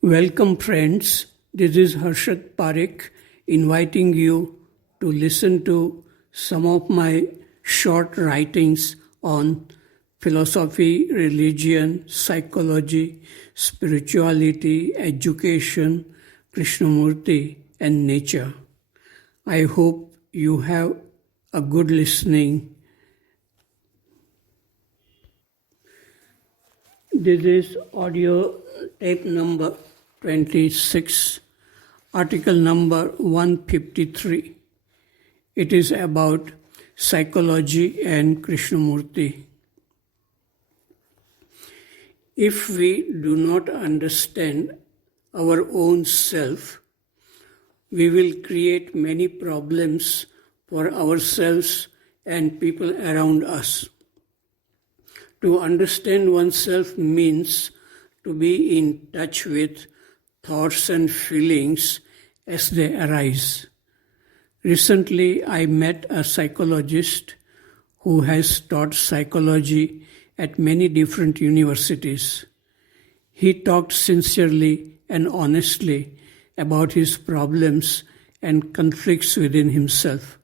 Welcome, friends. This is Harshad Parekh inviting you to listen to some of my short writings on philosophy, religion, psychology, spirituality, education, Krishnamurti, and nature. I hope you have a good listening. This is audio tape number 26, article number 153. It is about psychology and Krishnamurti. If we do not understand our own self, we will create many problems for ourselves and people around us. To understand oneself means to be in touch with thoughts and feelings as they arise. Recently, I met a psychologist who has taught psychology at many different universities. He talked sincerely and honestly about his problems and conflicts within himself.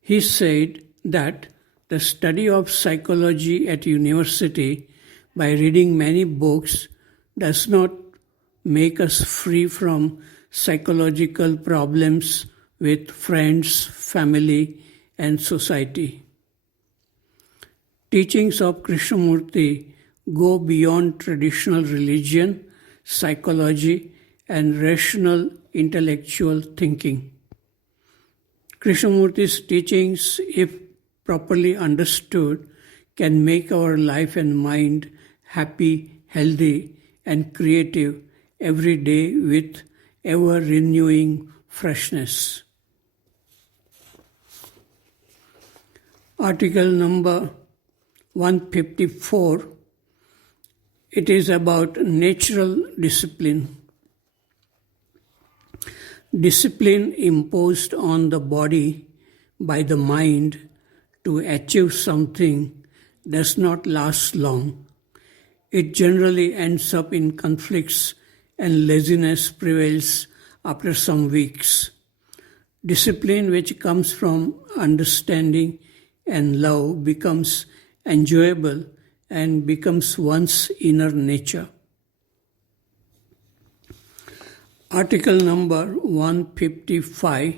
He said that the study of psychology at university by reading many books does not make us free from psychological problems with friends, family, and society. Teachings of Krishnamurti go beyond traditional religion, psychology, and rational intellectual thinking. Krishnamurti's teachings, if properly understood, can make our life and mind happy, healthy, and creative every day with ever-renewing freshness. Article number 154. It is about natural discipline. Discipline imposed on the body by the mind to achieve something does not last long. It generally ends up in conflicts and laziness prevails after some weeks. Discipline which comes from understanding and love becomes enjoyable and becomes one's inner nature. Article number 155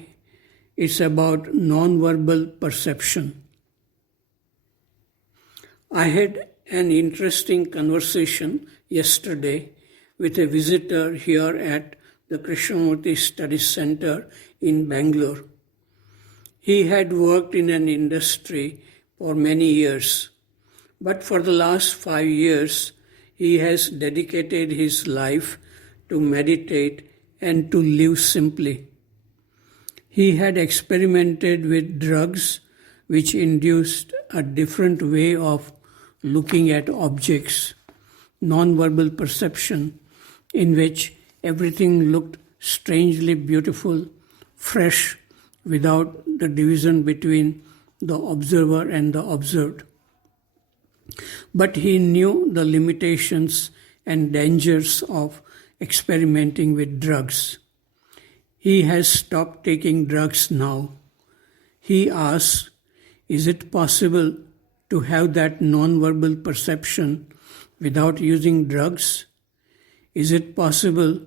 is about nonverbal perception. I had an interesting conversation yesterday with a visitor here at the Krishnamurti Study Center in Bangalore. He had worked in an industry for many years, but for the last 5 years, he has dedicated his life to meditate and to live simply. He had experimented with drugs which induced a different way of looking at objects, non-verbal perception, in which everything looked strangely beautiful, fresh, without the division between the observer and the observed. But he knew the limitations and dangers of experimenting with drugs. He has stopped taking drugs now. He asks, is it possible to have that non-verbal perception without using drugs? Is it possible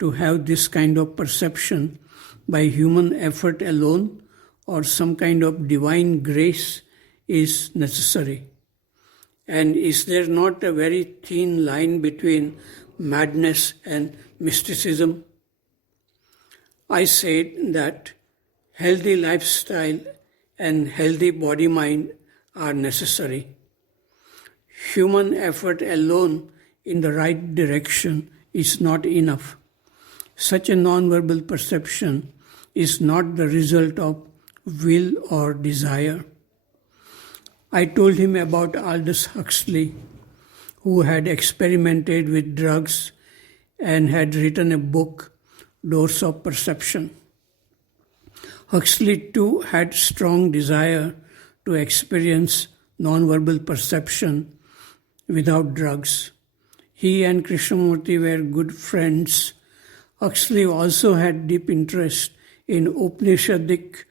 to have this kind of perception by human effort alone, or some kind of divine grace is necessary? And is there not a very thin line between madness and mysticism? I said that healthy lifestyle and healthy body-mind are necessary. Human effort alone in the right direction is not enough. Such a non-verbal perception is not the result of will or desire. I told him about Aldous Huxley, who had experimented with drugs and had written a book, Doors of Perception. Huxley too had strong desire to experience non-verbal perception without drugs. He and Krishnamurti were good friends. Huxley also had deep interest in Upanishadic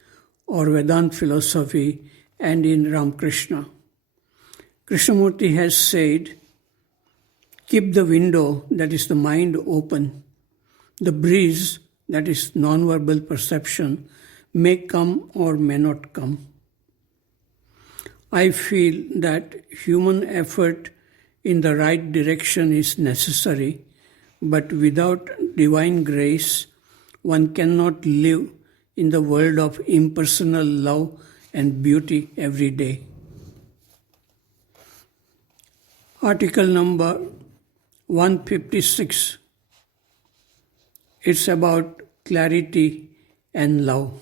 or Vedant philosophy and in Ramakrishna. Krishnamurti has said, keep the window, that is the mind, open. The breeze, that is nonverbal perception, may come or may not come. I feel that human effort in the right direction is necessary, but without divine grace, one cannot live in the world of impersonal love and beauty every day. Article number 156. It's about clarity and love.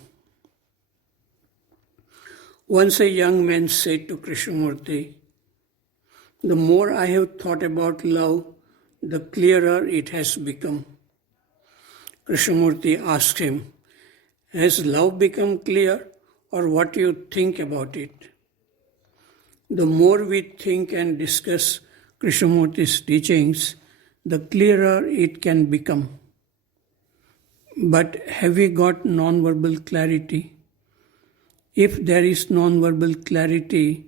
Once a young man said to Krishnamurti, the more I have thought about love, the clearer it has become. Krishnamurti asked him, has love become clear, or what do you think about it? The more we think and discuss Krishnamurti's teachings, the clearer it can become. But have we got non-verbal clarity? If there is non-verbal clarity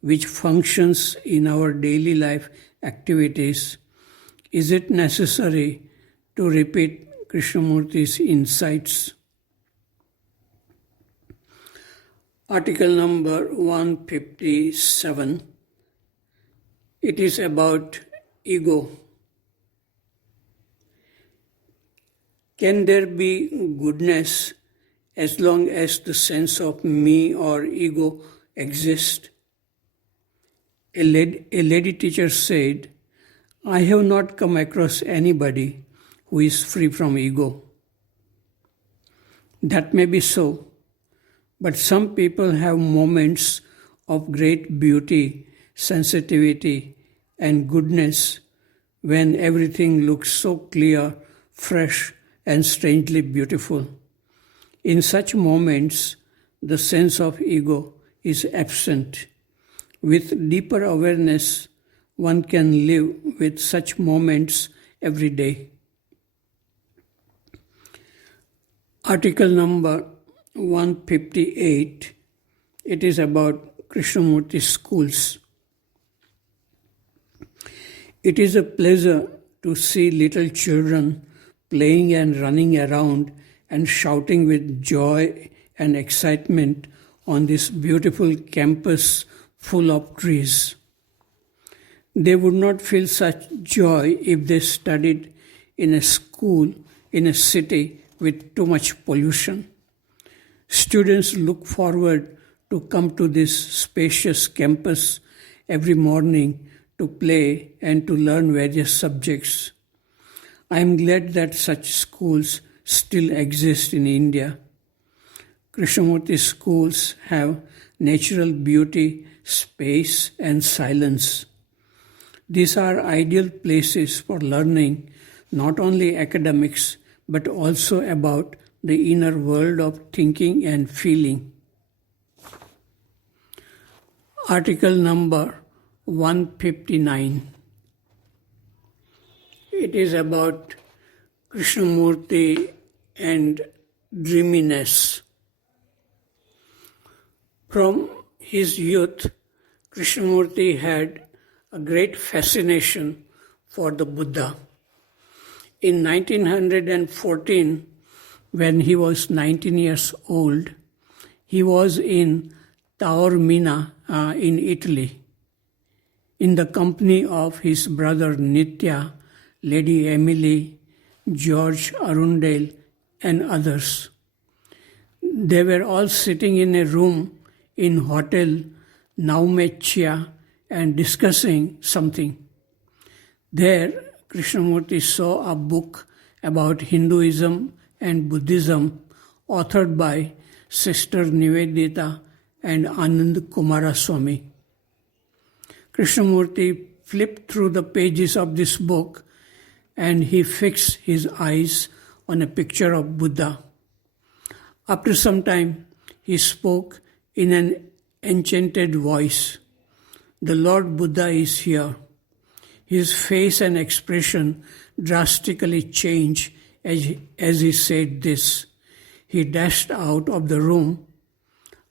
which functions in our daily life activities, is it necessary to repeat Krishnamurti's insights? Article number 157. It is about ego. Can there be goodness as long as the sense of me or ego exists? A lady teacher said, I have not come across anybody who is free from ego. That may be so, but some people have moments of great beauty, sensitivity, and goodness when everything looks so clear, fresh, and strangely beautiful. In such moments, the sense of ego is absent. With deeper awareness, one can live with such moments every day. Article number 158. It is about Krishnamurti schools. It is a pleasure to see little children playing and running around and shouting with joy and excitement on this beautiful campus full of trees. They would not feel such joy if they studied in a school in a city with too much pollution. Students look forward to come to this spacious campus every morning to play and to learn various subjects. I am glad that such schools still exist in India. Krishnamurti schools have natural beauty, space, and silence. These are ideal places for learning not only academics but also about the inner world of thinking and feeling. Article number 159. It is about Krishnamurti and dreaminess. From his youth, Krishnamurti had a great fascination for the Buddha. In 1914, when he was 19 years old, he was in Taormina in Italy, in the company of his brother Nitya, Lady Emily, George Arundel, and others. They were all sitting in a room in Hotel Naumechia and discussing something. There, Krishnamurti saw a book about Hinduism and Buddhism authored by Sister Nivedita and Anand Kumaraswamy. Krishnamurti flipped through the pages of this book and he fixed his eyes on a picture of Buddha. After some time, he spoke in an enchanted voice. The Lord Buddha is here. His face and expression drastically changed as he said this. He dashed out of the room.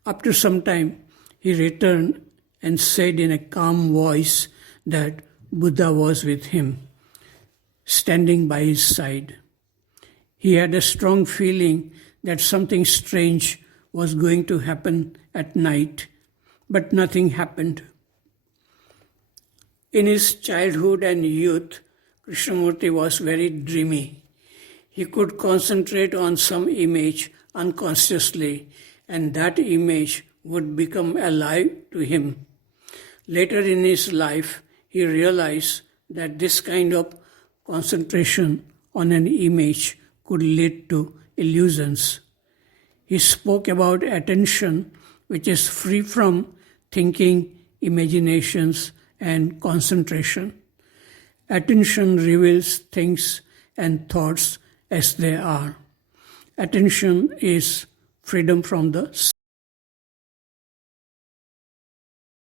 After some time, he returned and said in a calm voice that Buddha was with him, standing by his side. He had a strong feeling that something strange was going to happen at night, but nothing happened. In his childhood and youth, Krishnamurti was very dreamy. He could concentrate on some image unconsciously, and that image would become alive to him. Later in his life, he realized that this kind of concentration on an image could lead to illusions. He spoke about attention, which is free from thinking, imaginations, and concentration. Attention reveals things and thoughts as they are. Attention is freedom from the